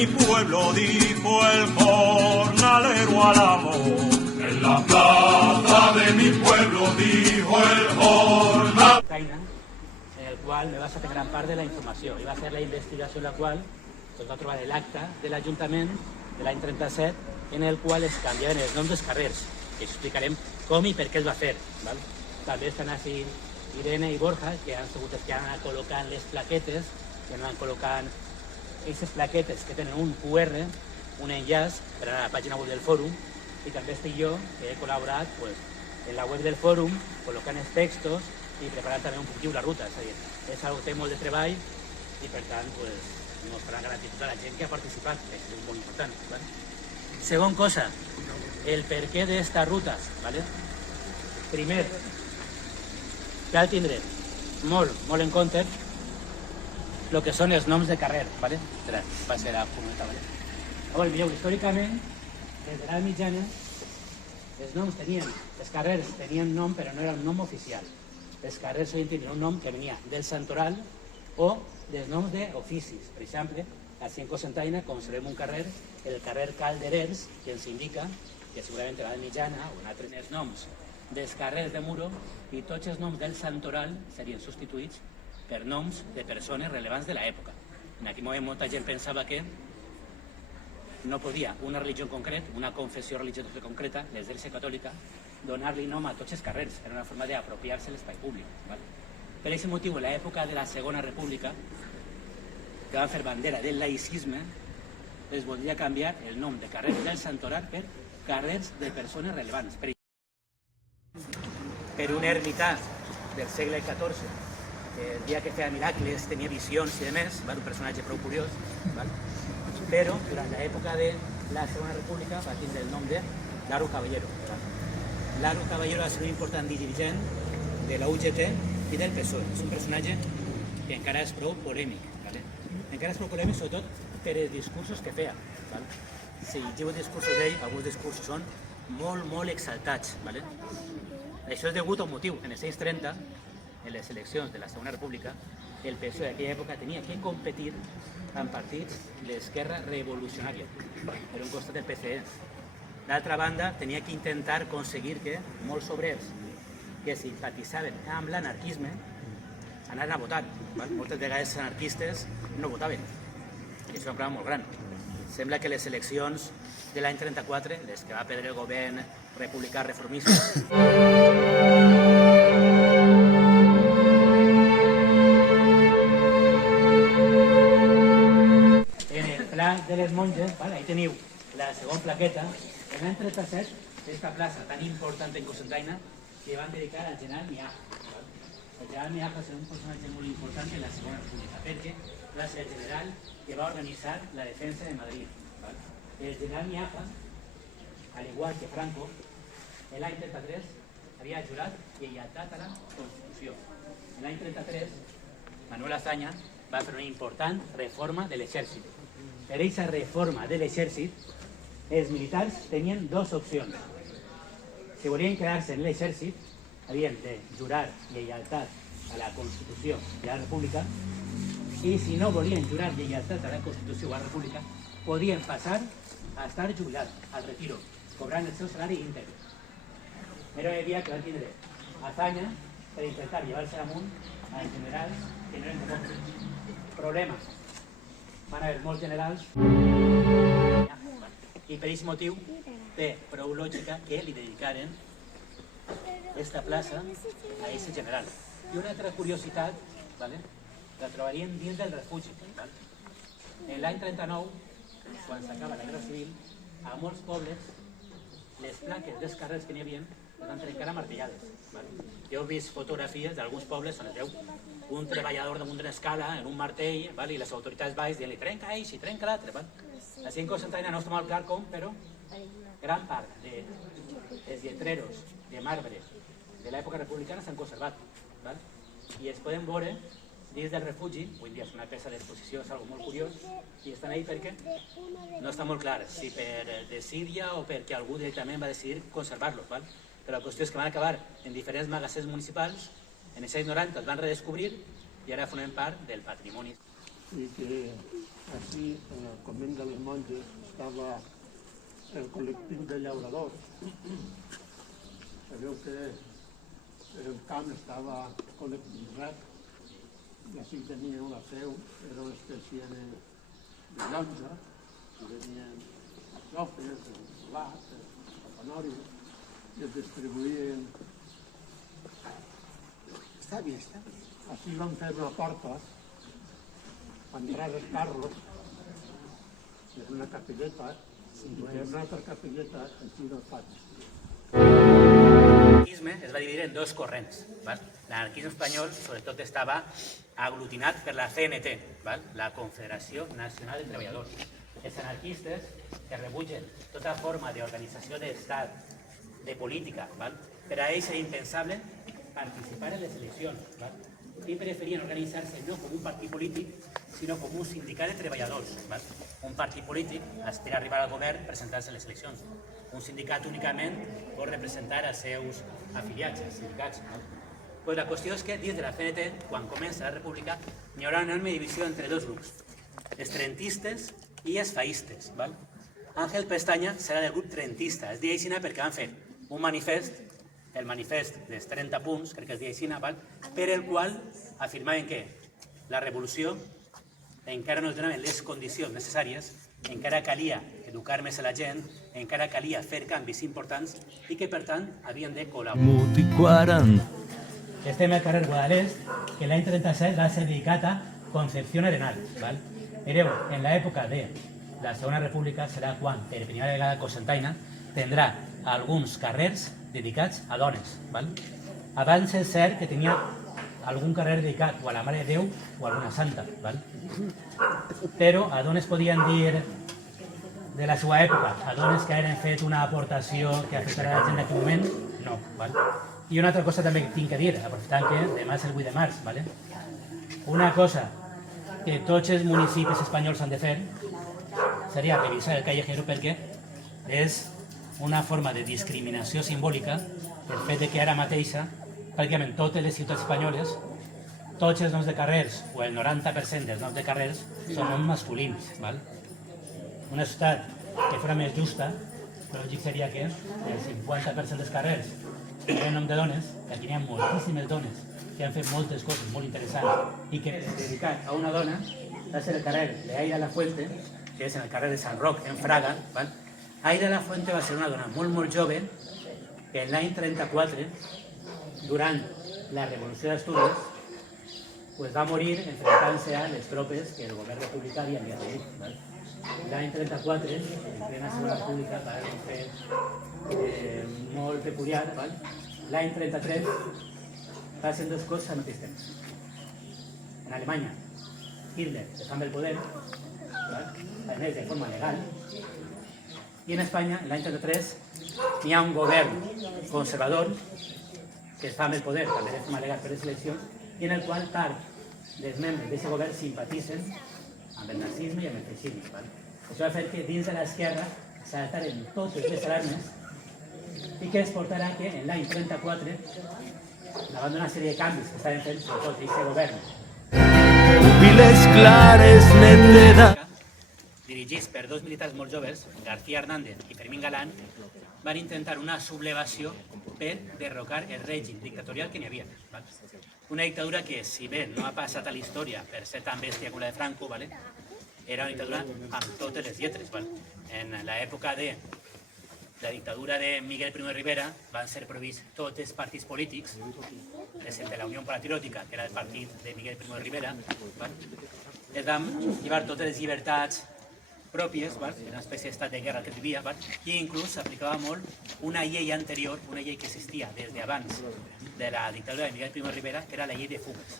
mi pueblo, dijo el jornalero al amo. En la plaza de mi pueblo, dijo el jornalero. En el qual me va fer gran part de la informació i va fer la investigació en la qual es va trobar l'acte de l'Ajuntament de l'any 37 en el qual es canviaven els noms dels carrers, que explicarem com i per què es va fer. Val? També estan així Irene i Borja, que han sigut els que han anat col·locant les plaquetes, que han anat col·locant aquestes plaquetes que tenen un QR, un enllaç per anar a la pàgina web del fòrum, i també estic jo, que he col·laborat en la web del fòrum, col·locant els textos i preparant també un poquitiu la ruta. És a dir, és algo que té molt de treball i per tant mostrar gratitud a la gent que ha participat, que és molt important. ¿Vale? Segon cosa, el per què d'esta ruta. ¿Vale? Primer, cal tindre molt en compte el que són els noms de carrer. ¿Vale? Va ser la comunitat. ¿Vale? Llavors, mireu, històricament, des de l'edat mitjana, els carrers tenien nom, però no era un nom oficial. Els carrers tenien un nom que venia del santoral o dels noms d'oficis. Per exemple, a Cocentaina conservem un carrer, el carrer Calderers, que ens indica que segurament a l'edat mitjana o en altres els noms dels carrers de Muro i tots els noms del santoral serien substituïts per noms de persones rellevants de l'època. En aquell moment molta gent pensava que no podia una religió en concret, una confessió religiosa concreta, l'Església Catòlica, donar-li nom a tots els carrers. Era una forma d'apropiar-se l'espai públic. ¿Vale? Per aquest motiu, en l'època de la Segona República, que van fer bandera del laïcisme, es voldria canviar el nom de carrers del Santoral per carrers de persones rellevants. Per un ermità del segle XIV, que el dia que feia miracles tenia visions i demés, un personatge prou curiós, però durant l'època de la Segona República va tindre el nom de Laro Caballero. Laro Caballero va ser un important dirigent de la UGT i del PSOE. És un personatge que encara és prou polèmic. Encara és prou polèmic sobretot per els discursos que feia. Si llevo discursos d'ell, alguns discursos són molt exaltats. Això és degut a un motiu. En els anys 30, en les eleccions de la Segona República, el PSOE d'aquella època tenia que competir amb partits d'esquerra revolucionària, per un costat del PCE. D'altra banda, tenia que intentar aconseguir que molts obrers que simpatitzaven amb l'anarquisme anaven a votar. Moltes vegades els anarquistes no votaven, i això és un problema molt gran. Sembla que les eleccions de l'any 34, les que va perdre el govern republicà reformista, de les monges, ahí teniu la segona plaqueta, en l'any 37, aquesta plaça tan important en Cocentaina, que van dedicar al general Miaja. El general Miaja va ser un personatge molt important en la Segona República, perquè va ser el general que va organitzar la defensa de Madrid. El general Miaja, al igual que Franco, en l'any 33 havia jurat lleialtat a la Constitució. En l'any 33, Manuel Azaña va fer una important reforma de l'exèrcit. Per aquesta reforma de l'exèrcit, els militars tenien dues opcions. Si volien quedar-se en l'exèrcit, havien de jurar lleialtat a la Constitució i a la República, i si no volien jurar lleialtat a la Constitució o a la República, podien passar a estar jubilats, al retiro, cobrant el seu salari íntegre. Però hi havia que va tindre Azaña per intentar llevar-se amunt als generals que no eren de bon problema. Van haver molts generals i per aquest motiu té prou lògica que li dedicaren aquesta plaça a aquest general. I una altra curiositat la trobaríem dins del refugi. En l'any 39, quan s'acaba la Guerra Civil, a molts pobles les plaques dels carrers que n'hi havia les van trencar a martellades. Jo he vist fotografies d'alguns pobles on es veu un treballador damunt d'una escala en un martell i les autoritats baix dient-li trenca ells i trenca l'altre. Així en Cocentaina no està molt clar com, però gran part dels lletreros de marbre de l'època republicana s'han conservat. I es poden veure dins del refugi, avui dia és una peça d'exposició, és algo molt curiós, i estan ahí perquè no està molt clar si per desídia o perquè algú directament va decidir conservar-los. Però la qüestió és que van acabar en diferents magatzems municipals, en els anys 90 els van redescobrir i ara formen part del patrimoni. I que Així, en el convent de les monges estava el col·lectiu de llauradors. Sabeu que el camp estava col·lectivitzat i així tenien la seu, era una espècie de llotja, i venien els sofres, el blat, el capanori, i es distribuïen. Està bé, està bé. Així vam fer una porta, entrar els carros, és una capelleta, i una altra capelleta així del pati. L'anarquisme es va dividir en dos corrents. L'anarquisme espanyol, sobretot, estava aglutinat per la CNT, la Confederació Nacional de Treballadors. Els anarquistes que rebutgen tota forma d'organització d'estat, de política, per a ells era impensable participar en les eleccions, i preferien organitzar-se no com un partit polític, sinó com un sindicat de treballadors. Un partit polític aspira a arribar al govern presentant-se a les eleccions. Un sindicat únicament pot representar els seus afiliats, els sindicats. La qüestió és que dins de la CNT, quan comença la república, hi haurà una enorme divisió entre dos grups, els trentistes i els faïstes. Àngel Pestanya serà del grup trentista, es diu així perquè van fer un manifest, el manifest dels 30 punts, crec que es diu així, per el qual afirmaven que la revolució encara no es donaven les condicions necessàries, encara calia educar més a la gent, encara calia fer canvis importants i que, per tant, havien de col·laborar. Estem al carrer Guadalest, que l'any 37 va ser dedicat a Concepción Arenal. Mireu, en l'època de la Segona República serà quan, per primera vegada, Cocentaina tindrà alguns carrers dedicats a dones. Abans és cert que tenia algun carrer dedicat o a la Mare de Déu o a alguna santa. Però a dones podien dir de la seva època, a dones que hagin fet una aportació que afectarà la gent en aquell moment, no. I una altra cosa també que tinc que dir, aprofitant que demà és el 8 de març. Una cosa que tots els municipis espanyols han de fer seria revisar el callejero, perquè és una forma de discriminació simbòlica el fet que ara mateixa pràcticament totes les ciutats espanyoles, tots els noms de carrers o el 90% dels noms de carrers són noms masculins. Una ciutat que fos més justa, lògic seria que el 50% dels carrers tenen nom de dones, que aquí hi ha moltíssimes dones que han fet moltes coses molt interessants i que dedicat a una dona va ser el carrer de Aida La Fuente, que és en el carrer de Sant Roc, en Fraga. Aida La Fuente va ser una dona molt jove que en l'any 34, durant la Revolució d'Astúries, va morir enfrontant-se a les tropes que el govern republicà havia enviat. L'any 34, en plena Segona República, va haver un fet molt peculiar. L'any 33 passen dues coses al mateix temps. En Alemanya, Hitler es fa amb el poder, a més de forma legal, i en Espanya, l'any 33, hi ha un govern conservador que es fa amb el poder, també de forma legal per les eleccions, i en el qual part dels membres d'aquest govern simpatitzen amb el nazisme i amb el feixisme. Això va fer que dins de l'esquerra saltaren totes les alarmes i que es portarà que en l'any 34, davant d'una sèrie de canvis que estaven fent, sobretot d'aquest govern, dirigits per dos militars molt joves, García Hernández i Fermín Galán, van intentar una sublevació per derrocar el règim dictatorial que n'hi havia. Una dictadura que, si bé no ha passat a la història per ser tan bèstia com la de Franco, era una dictadura amb totes les lletres. En l'època de la dictadura de Miguel Primo de Rivera van ser prohibits tots els partits polítics, excepte la Unió Patriòtica, que era el partit de Miguel Primo de Rivera. Es van llevar totes les llibertats pròpies, una espècie d'estat de guerra que vivia, i inclús s'aplicava molt una llei anterior, una llei que existia des d'abans de la dictadura de Miguel Primo de Rivera, que era la llei de fugues,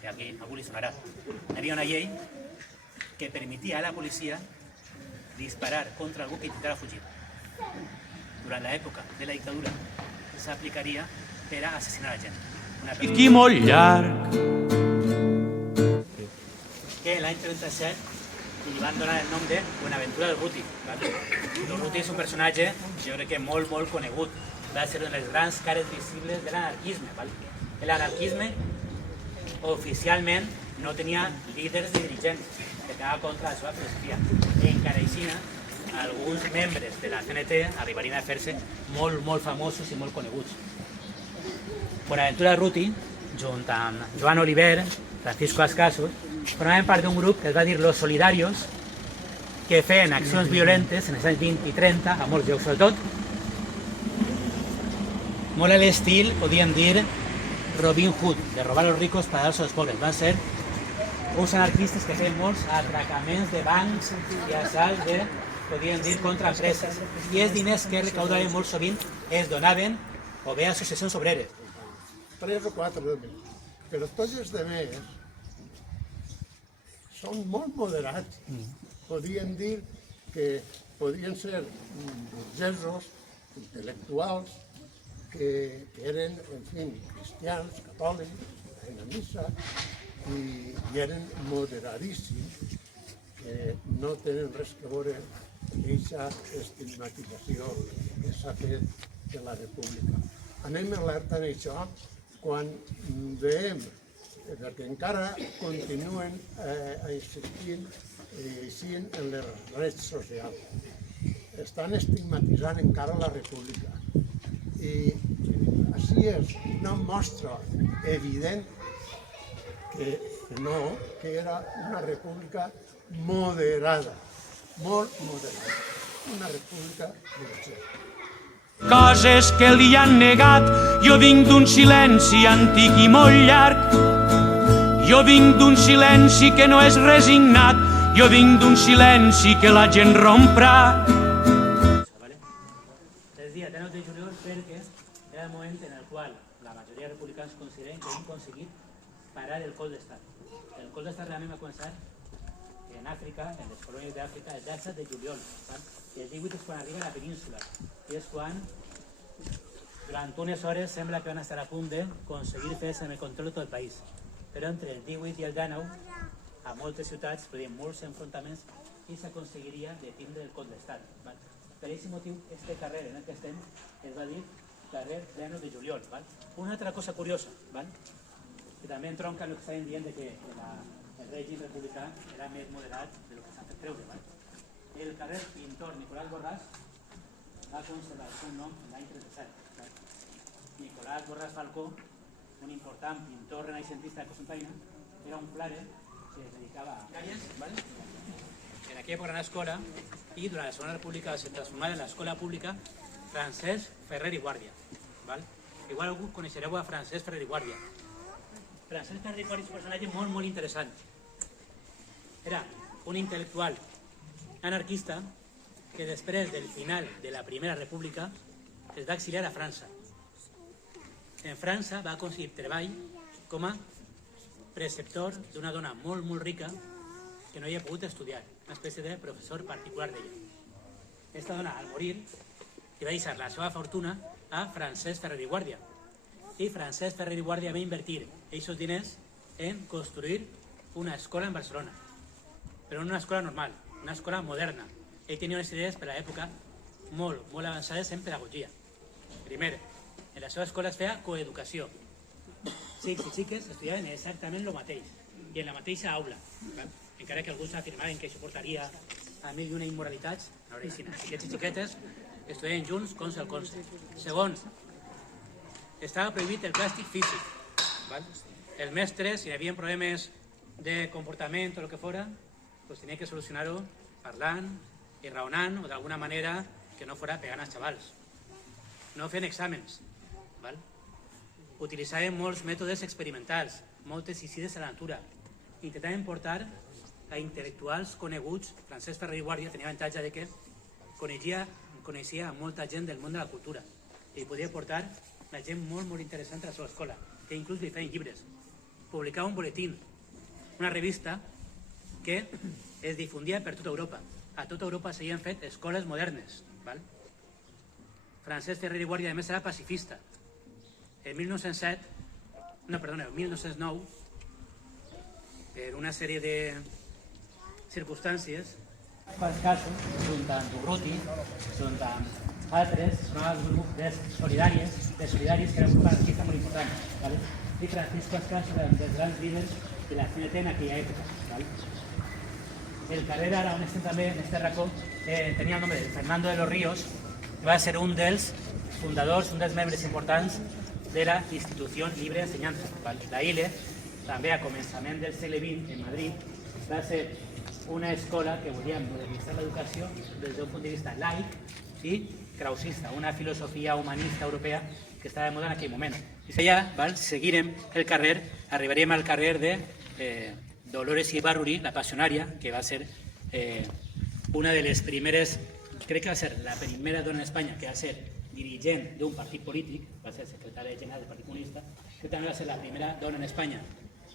que aquí a algú li sonarà. Hi havia una llei que permetia a la policia disparar contra algú que intentara fugir. Durant l'època de la dictadura s'aplicaria per a assassinar la gent. Aquí molt llarg. Que l'any 37 li van donar el nom de Buenaventura del Ruti. El Ruti és un personatge, jo crec que molt conegut. Va ser una de les grans cares visibles de l'anarquisme. L'anarquisme oficialment no tenia líders ni dirigents. que anava contra la seva filosofia. I encara així, alguns membres de la CNT arribarien a fer-se molt famosos i molt coneguts. Bonaventura Ruti, junt amb Joan Oliver, Francisco Ascasos, formaven part d'un grup que es va dir Los Solidarios, que feien accions violentes en els anys 20 i 30 a molts llocs, sobretot molt a l'estil, podríem dir, Robin Hood, de robar los ricos para dar a los pobres. Van ser uns anarquistes que feien molts atracaments de bancs i assalts de, podríem dir, contra empreses. I els diners que recaudaven molt sovint es donaven o bé a associacions obreres. 3 o 4 de més. Però tots els demés són molt moderats. Podríem dir que podrien ser burgesos, intel·lectuals, que eren, en fi, cristians, catòlics, en la missa, i eren moderadíssims, que no tenen res que veure amb aquesta estigmatització que s'ha fet de la república. Anem alerta en això quan veiem, perquè encara continuen existint així en les redes socials. Estan estigmatitzant encara la república. I així és una mostra evident que no, que era una república moderada, molt moderada, una república burgesa. Coses que li han negat, jo vinc d'un silenci antic i molt llarg. Jo vinc d'un silenci que no és resignat, jo vinc d'un silenci que la gent romprà. El dia 9 de juliol perquè era el moment en el qual la majoria de republicans consideren que han aconseguit parar el cop d'estat. El cop d'estat realment va començar en Àfrica, en les colònies d'Àfrica, el 17 de juliol. I el 18 és quan arriba a la península. I és quan, durant unes hores, sembla que van estar a punt d'aconseguir fer-se amb el control de tot el país. Però entre el 18 i el 19, a moltes ciutats, molts enfrontaments, i s'aconseguiria de tindre el cop d'estat. Per aquest motiu, este carrer en el que estem es va dir carrer 9 de juliol. Una altra cosa curiosa, que també entronca el que estàvem dient de que el règim republicà era més moderat del que s'ha fet creure. El carrer Pintor Nicolás Borràs va conservar el seu nom l'any 37. Nicolás Borràs Falcó, un important pintor renaixentista de Cocentaina, era un frare que es dedicava a calles, en aquella època era una escola, i durant la Segona República va ser transformada en l'escola pública Francesc Ferrer i Guàrdia. Igual algú coneixereu a Francesc Ferrer i Guàrdia. Francesc Ferrer i Guàrdia és un personatge molt interessant. Era un intel·lectual anarquista que després del final de la Primera República es va exiliar a França. En França va aconseguir treball com a preceptor d'una dona molt rica que no havia pogut estudiar, una espècie de professor particular d'ella. Aquesta dona, al morir, li va deixar la seva fortuna a Francesc Ferrer i Guàrdia. I Francesc Ferrer i Guàrdia va invertir aquests diners en construir una escola en Barcelona. Però no una escola normal, una escola moderna. Ell tenia unes idees per a l'època molt avançades en pedagogia. Primer, en la seva escola es feia coeducació. Xics i xiques estudiaven exactament el mateix i en la mateixa aula. Encara que alguns afirmaven que això portaria a mil i una immoralitats, no era així. Xiquets i xiquetes estudiaven junts colze al colze. Segon, estava prohibit el plàstic físic. Els mestres, si hi havia problemes de comportament o el que fora, tenien que solucionar-ho parlant i raonant o d'alguna manera que no fora pegant als xavals. No feien exàmens. Utilitzaven molts mètodes experimentals, moltes visites a la natura. Intentaven portar a intel·lectuals coneguts. Francesc Ferrer i Guàrdia tenia avantatge de que coneixia molta gent del món de la cultura i podia portar la gent molt interessant a la seva escola, que inclús li feien llibres. Publicava un boletín, una revista que es difundia per tota Europa. A tota Europa s'havien fet escoles modernes. Francesc Ferrer i Guàrdia, a més, era pacifista. En 1909, per una sèrie de circumstàncies, pels casos, junt amb Urruti, junt amb altres, formava el grup de solidaris, que era un grup anarquista molt important. I Francisco Ascaso era un dels grans líders de la CNT en aquella època. el carrer ara on estem també, en este racó, tenia el nom de Fernando de los Ríos, que va ser un dels fundadors, un dels membres importants de la Institució Lliure d'Ensenyança. La ILE, també a començament del segle XX, en Madrid, va ser una escola que volia modernitzar l'educació des d'un punt de vista laic i krausista, una filosofia humanista europea que estava de moda en aquell moment. I allà, seguirem el carrer, arribaríem al carrer de Dolores Ibarruri, la passionària, que va ser una de les primeres, crec que va ser la primera dona en Espanya que va ser dirigent d'un partit polític, va ser secretària general del Partit Comunista, que també va ser la primera dona en Espanya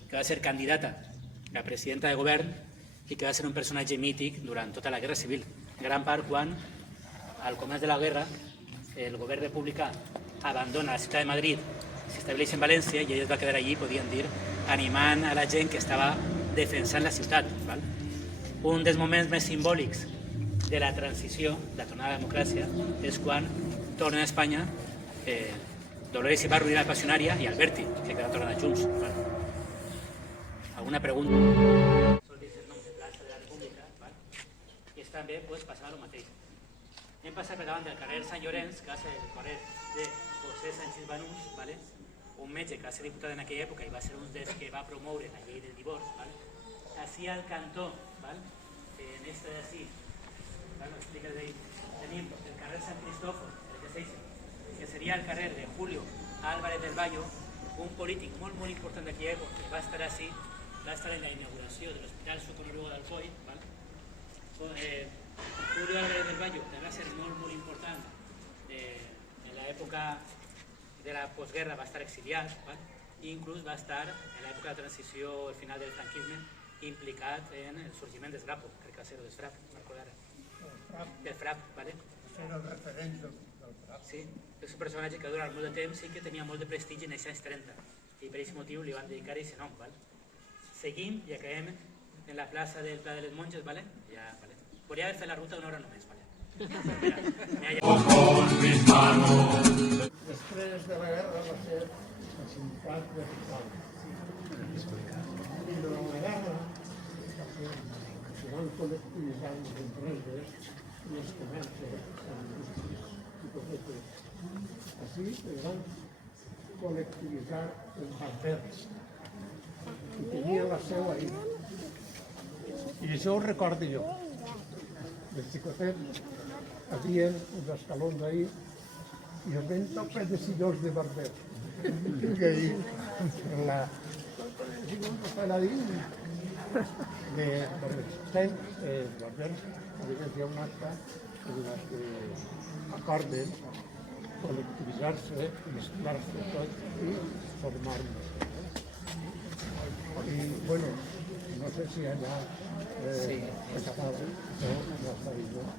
que va ser candidata a presidenta de govern i que va ser un personatge mític durant tota la Guerra Civil. En gran part quan, al començ de la guerra, el govern republicà abandona la ciutat de Madrid, s'estableix en València i ella es va quedar allí, podien dir, animant a la gent que estava defensant la ciutat. Un dels moments més simbòlics de la transició, la tornada a la democràcia, és quan tornen a Espanya Dolores Ibarruri, la passionària, i Alberti, que queda tornant a Junts. Alguna pregunta? Sol dir el nom de plaça de la República, i és també passar el mateix. Hem passat per davant del carrer Sant Llorenç, que va ser el carrer de José Sánchez Banús, un metge que va ser diputat en aquella època i va ser un dels que va promoure la llei del divorç. Així al cantó, en este d'ací, tenim el carrer Sant Cristòfor, que seria el carrer de Julio Álvarez del Valle, un polític molt important d'aquella època, que va estar així, va estar en la inauguració de l'Hospital Socorro d'Alcoi. Julio Álvarez del Valle també va ser molt important en l'època de la postguerra, va estar exiliat i inclús va estar en l'època de transició al final del franquisme implicat en el sorgiment del SRAPO, crec que va ser el SFRAP, del FRAP, ¿vale? Era el referent del FRAP. Sí, és un personatge que durant molt de temps i que tenia molt de prestigi en els anys 30 i per aquest motiu li van dedicar aquest nom. Seguim i acabem en la plaça del Pla de les Monges, ¿vale? Podria haver fet la ruta d'una hora només, ¿vale? Després de la guerra va ser assentat vertical. I durant la guerra se van col·lectivitzar les empreses i els comerços hipotecos. Així es van col·lectivitzar els barbers i tenia la seu ahí. I això ho recordo jo. De xicotet havia uns escalons ahí i els ven topes de sillons de barbers. Tinc ahí la paladín de barbers. Hi ha un acte en què acorden col·lectivitzar-se, mesclar-se tot i formar-nos. I, bueno, no sé si allà estava o no estava igual.